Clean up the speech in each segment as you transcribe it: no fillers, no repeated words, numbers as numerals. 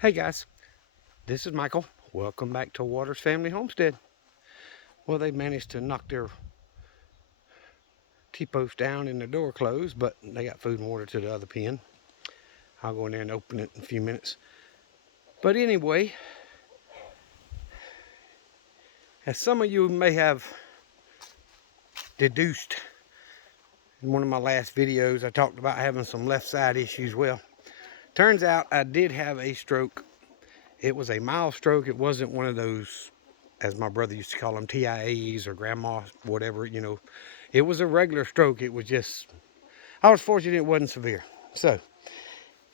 Hey guys, this is Michael. Welcome back to Waters Family Homestead. Well, they managed to knock their T-post down and their door closed, but they got food and water to the other pen. I'll go in there and open it in a few minutes. But anyway, as some of you may have deduced in one of my last videos, I talked about having some left side issues. Well, turns out I did have a stroke. It was a mild stroke. It wasn't one of those, as my brother used to call them, TIAs or grandma, whatever, It was a regular stroke. It was just, I was fortunate it wasn't severe. So,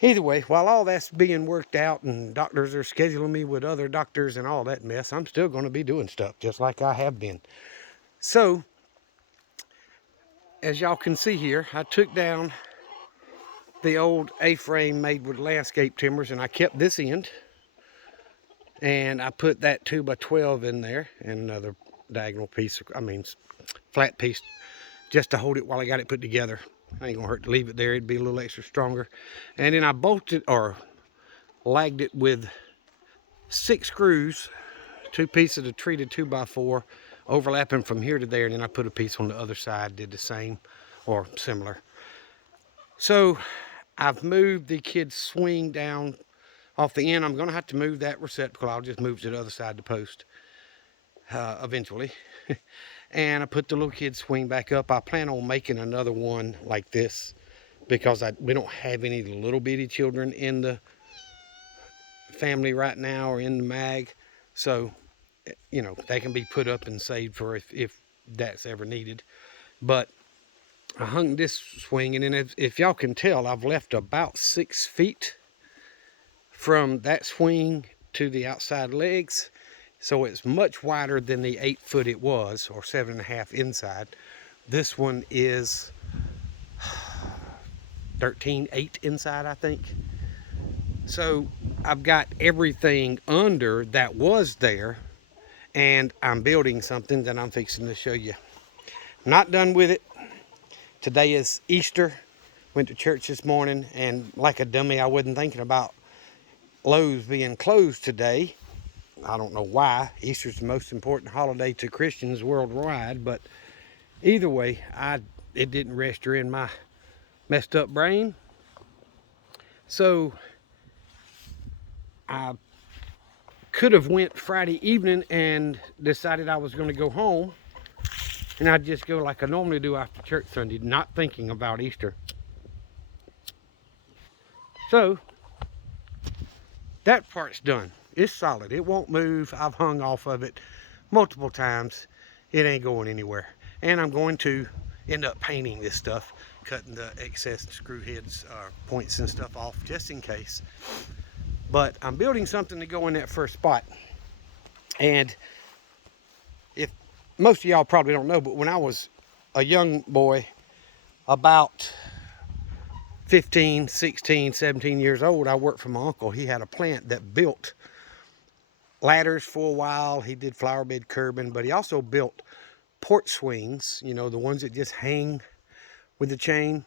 either way, while all that's being worked out and doctors are scheduling me with other doctors and all that mess, I'm still going to be doing stuff just like I have been. So, as y'all can see here, I took down the old A-frame made with landscape timbers and I kept this end. And I put that 2x12 in there and another diagonal piece, flat piece, just to hold it while I got it put together. Ain't gonna hurt to leave it there, it'd be a little extra stronger. And then I bolted or lagged it with 6 screws, 2 pieces of treated 2x4, overlapping from here to there, and then I put a piece on the other side, did the same or similar. So I've moved the kid's swing down off the end. I'm gonna have to move that receptacle. I'll just move to the other side of the post eventually. And I put the little kid's swing back up. I plan on making another one like this because we don't have any little bitty children in the family right now or in the mag. So, they can be put up and saved for if that's ever needed. But I hung this swing, and then if y'all can tell, I've left about 6 feet from that swing to the outside legs. So it's much wider than the 8 foot it was, or 7.5 inside. This one is 13.8 inside, I think. So I've got everything under that was there, and I'm building something that I'm fixing to show you. I'm not done with it. Today is Easter. Went to church this morning, and like a dummy, I wasn't thinking about Lowe's being closed today. I don't know why. Easter's the most important holiday to Christians worldwide, but either way, it didn't register in my messed up brain. So I could have went Friday evening and decided I was going to go home, and I'd just go like I normally do after church Sunday, not thinking about Easter. So that part's done. It's solid. It won't move. I've hung off of it multiple times. It ain't going anywhere. And I'm going to end up painting this stuff, cutting the excess screw heads, points and stuff off just in case. But I'm building something to go in that first spot. And if most of y'all probably don't know, but when I was a young boy, about 15, 16, 17 years old, I worked for my uncle. He had a plant that built ladders for a while. He did flower bed curbing, but he also built porch swings, the ones that just hang with the chain,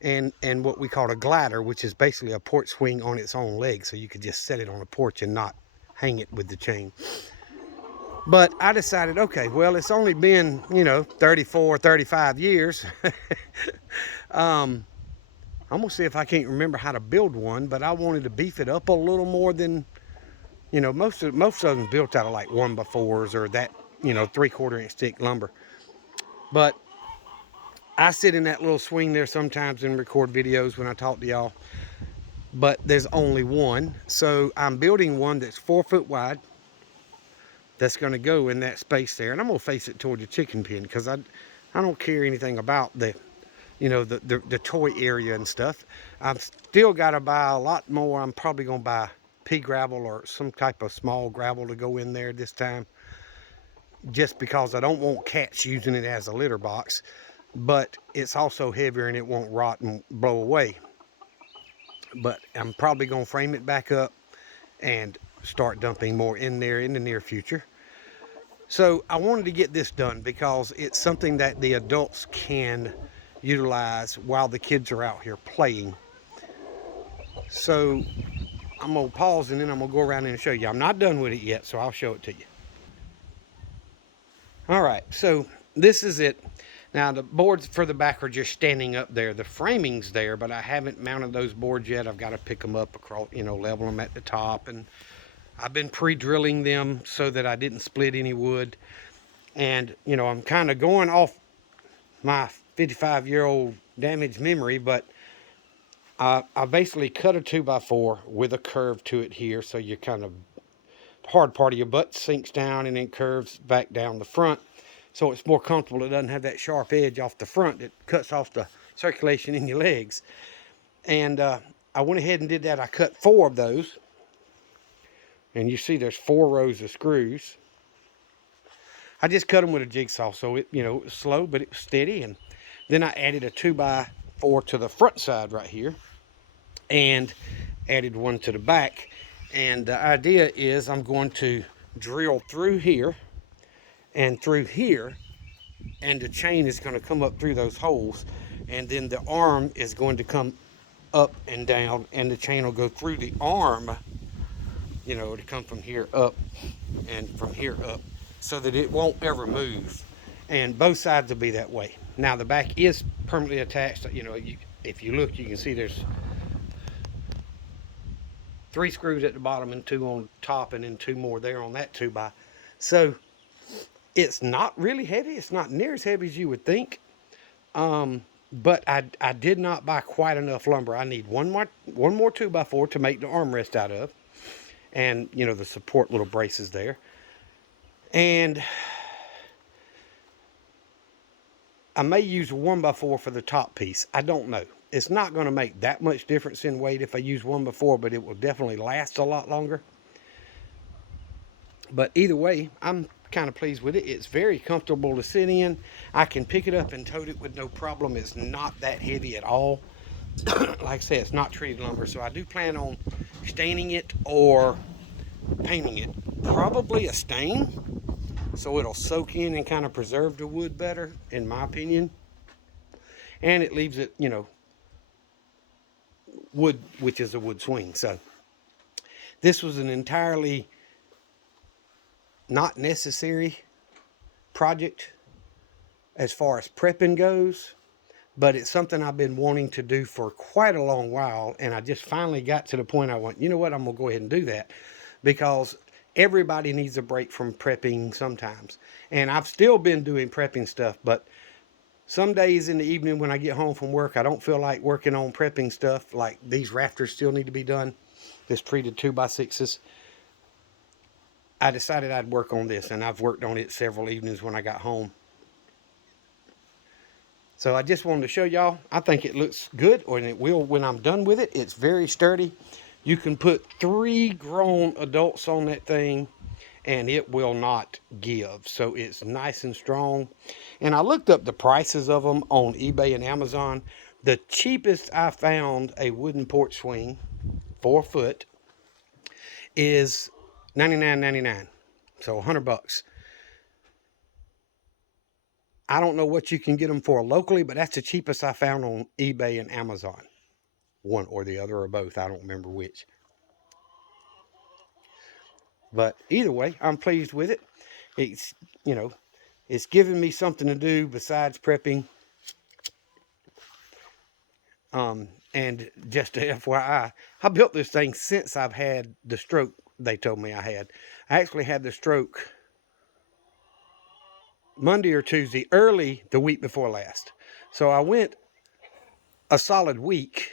and what we call a glider, which is basically a porch swing on its own legs, so you could just set it on a porch and not hang it with the chain. But I decided, okay, well, it's only been 34, 35 years. I'm gonna see if I can't remember how to build one, but I wanted to beef it up a little more than most of them built out of like 1x4s or that 3/4 inch thick lumber. But I sit in that little swing there sometimes and record videos when I talk to y'all, but there's only one. So I'm building one that's 4 foot wide, that's going to go in that space there, and I'm going to face it toward the chicken pen because I don't care anything about the the toy area and stuff. I've still got to buy a lot more. I'm probably going to buy pea gravel or some type of small gravel to go in there this time, just because I don't want cats using it as a litter box, but it's also heavier and it won't rot and blow away. But I'm probably going to frame it back up and start dumping more in there in the near future. So I wanted to get this done because it's something that the adults can utilize while the kids are out here playing. So I'm going to pause and then I'm going to go around and show you. I'm not done with it yet, so I'll show it to you. All right, so this is it. Now the boards for the back are just standing up there. The framing's there, but I haven't mounted those boards yet. I've got to pick them up across, level them at the top. And I've been pre-drilling them so that I didn't split any wood. And, I'm kind of going off my 55-year-old damaged memory, but I basically cut a 2x4 with a curve to it here, so you kind of, the hard part of your butt sinks down and then curves back down the front, so it's more comfortable. It doesn't have that sharp edge off the front that cuts off the circulation in your legs. And I went ahead and did that. I cut 4 of those, and you see there's 4 rows of screws. I just cut them with a jigsaw, so it was slow, but it was steady. And then I added a 2x4 to the front side right here, and added one to the back. And the idea is I'm going to drill through here and through here, and the chain is going to come up through those holes, and then the arm is going to come up and down, and the chain will go through the arm, to come from here up and from here up, so that it won't ever move. And both sides will be that way. Now the back is permanently attached. If you look, you can see there's 3 screws at the bottom and 2 on top, and then 2 more there on that 2x. So it's not really heavy. It's not near as heavy as you would think. But I did not buy quite enough lumber. I need one more 2x4 to make the armrest out of, and the support little braces there. And I may use a 1x4 for the top piece. I don't know. It's not going to make that much difference in weight if I use 1x4, but it will definitely last a lot longer. But either way, I'm kind of pleased with it. It's very comfortable to sit in. I can pick it up and tote it with no problem. It's not that heavy at all. Like I said, it's not treated lumber, so I do plan on staining it or painting it. Probably a stain, so it'll soak in and kind of preserve the wood better, in my opinion. And it leaves it, wood, which is a wood swing. So this was an entirely not necessary project as far as prepping goes, but it's something I've been wanting to do for quite a long while, and I just finally got to the point I went, you know what, I'm gonna go ahead and do that, because everybody needs a break from prepping sometimes. And I've still been doing prepping stuff, but some days in the evening when I get home from work, I don't feel like working on prepping stuff. Like these rafters still need to be done, this treated 2x6s. I decided I'd work on this, and I've worked on it several evenings when I got home. So I just wanted to show y'all. I think it looks good, or it will when I'm done with it. It's very sturdy. You can put 3 grown adults on that thing, and it will not give. So it's nice and strong. And I looked up the prices of them on eBay and Amazon. The cheapest I found a wooden porch swing, 4 foot, is $99.99. So $100. I don't know what you can get them for locally, but that's the cheapest I found on eBay and Amazon. One or the other or both. I don't remember which. But either way, I'm pleased with it. It's, it's giving me something to do besides prepping. And just a FYI, I built this thing since I've had the stroke they told me I had. I actually had the stroke Monday or Tuesday, early the week before last. So I went a solid week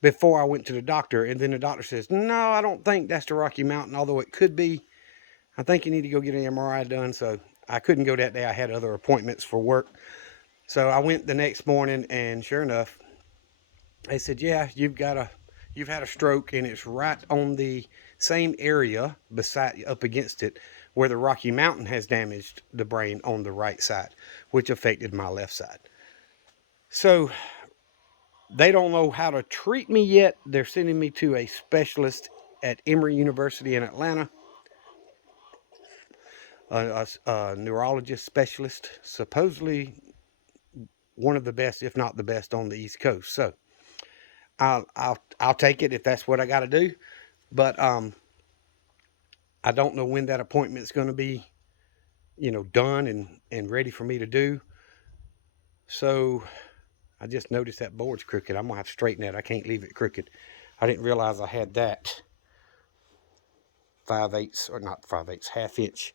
before I went to the doctor, and then the doctor says, no, I don't think that's the Rocky Mountain, although it could be. I think you need to go get an MRI done. So I couldn't go that day. I had other appointments for work. So I went the next morning, and sure enough, they said, yeah, you've had a stroke, and it's right on the same area beside, up against it, where the Rocky Mountain has damaged the brain on the right side, which affected my left side. So they don't know how to treat me yet. They're sending me to a specialist at Emory University in Atlanta, a neurologist specialist, supposedly one of the best, if not the best, on the East Coast. So I'll take it if that's what I got to do. But I don't know when that appointment's going to be, done and ready for me to do. So I just noticed that board's crooked. I'm going to have to straighten that. I can't leave it crooked. I didn't realize I had that 5/8, or not 5/8, half inch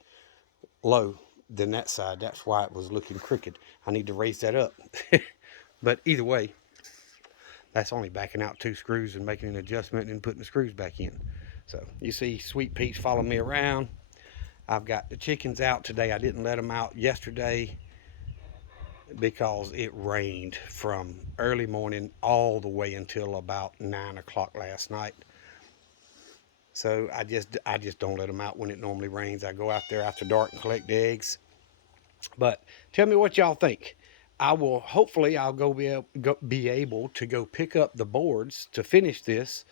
low than that side. That's why it was looking crooked. I need to raise that up. But either way, that's only backing out 2 screws and making an adjustment and putting the screws back in. So you see Sweet Pete's following me around. I've got the chickens out today. I didn't let them out yesterday because it rained from early morning all the way until about 9 o'clock last night. So I just don't let them out when it normally rains. I go out there after dark and collect the eggs. But tell me what y'all think. Hopefully I'll be able to go pick up the boards to finish this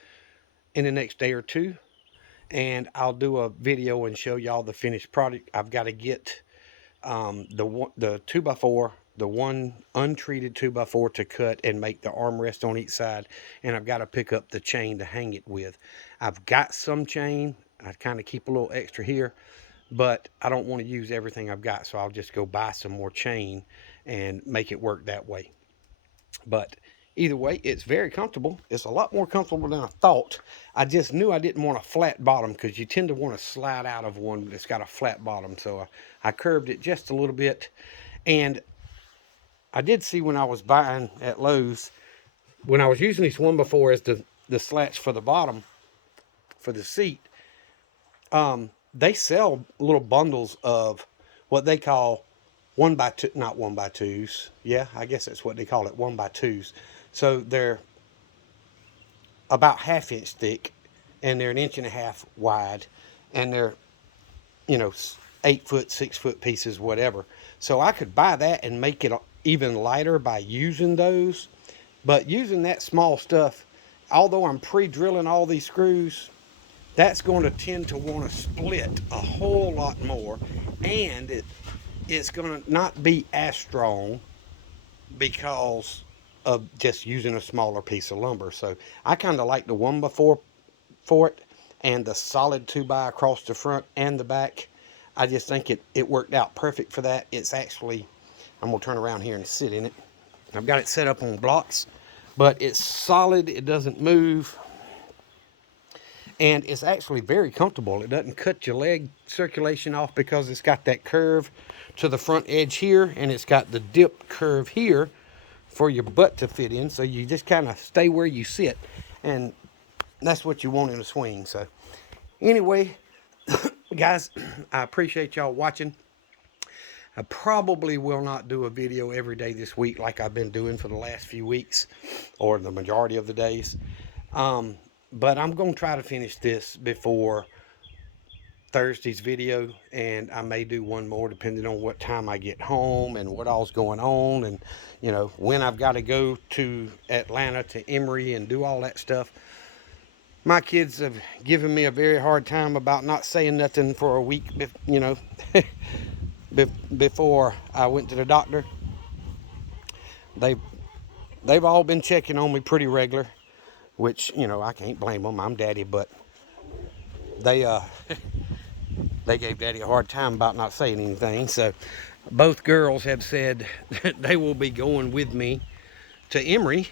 in the next day or two, and I'll do a video and show y'all the finished product. I've got to get the 2x4, the one untreated 2x4 to cut and make the armrest on each side, and I've got to pick up the chain to hang it with. I've got some chain. I kind of keep a little extra here, but I don't want to use everything I've got, so I'll just go buy some more chain and make it work that way. But either way, it's very comfortable. It's a lot more comfortable than I thought. I just knew I didn't want a flat bottom, because you tend to want to slide out of one that's got a flat bottom. So I curved it just a little bit. And I did see when I was buying at Lowe's, when I was using this one before as the slats for the bottom for the seat, they sell little bundles of what they call 1x2, not 1x2s. Yeah, I guess that's what they call it, 1x2s. So they're about ½ inch thick, and they're 1.5 inches wide, and they're, 8-foot, 6-foot pieces, whatever. So I could buy that and make it even lighter by using those. But using that small stuff, although I'm pre-drilling all these screws, that's going to tend to want to split a whole lot more, and it's going to not be as strong because of just using a smaller piece of lumber. So I kind of like the 1x4 for it, and the solid 2x across the front and the back. I just think it worked out perfect for that. It's actually, I'm going to turn around here and sit in it. I've got it set up on blocks, but it's solid. It doesn't move. And it's actually very comfortable. It doesn't cut your leg circulation off because it's got that curve to the front edge here, and it's got the dip curve here for your butt to fit in. So you just kind of stay where you sit, and that's what you want in a swing. So anyway, guys, I appreciate y'all watching. I probably will not do a video every day this week like I've been doing for the last few weeks, or the majority of the days. But I'm going to try to finish this before Thursday's video, and I may do one more depending on what time I get home and what all's going on, and when I've got to go to Atlanta to Emory and do all that stuff. My kids have given me a very hard time about not saying nothing for a week, before I went to the doctor. They've all been checking on me pretty regular, which I can't blame them. I'm daddy, but they gave daddy a hard time about not saying anything. So both girls have said that they will be going with me to Emory,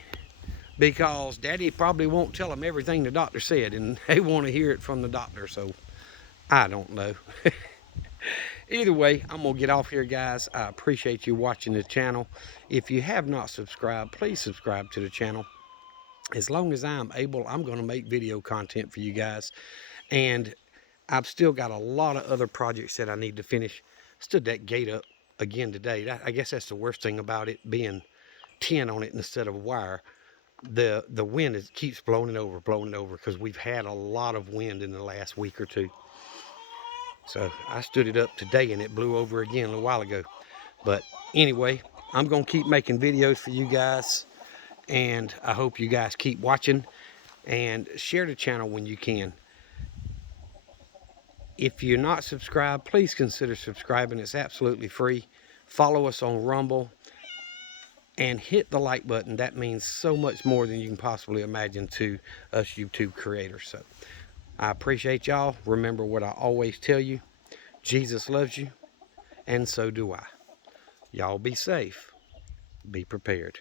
because daddy probably won't tell them everything the doctor said, and they want to hear it from the doctor. So I don't know. Either way, I'm gonna get off here, guys. I appreciate you watching the channel. If you have not subscribed, please subscribe to the channel. As long as I'm able, I'm gonna make video content for you guys, and I've still got a lot of other projects that I need to finish. Stood that gate up again today. I guess that's the worst thing about it being tin on it instead of wire. The wind keeps blowing it over, because we've had a lot of wind in the last week or two. So I stood it up today and it blew over again a little while ago. But anyway, I'm going to keep making videos for you guys, and I hope you guys keep watching and share the channel when you can. If you're not subscribed, please consider subscribing. It's absolutely free. Follow us on Rumble and hit the like button. That means so much more than you can possibly imagine to us YouTube creators. So I appreciate y'all. Remember what I always tell you. Jesus loves you, and so do I. Y'all be safe. Be prepared.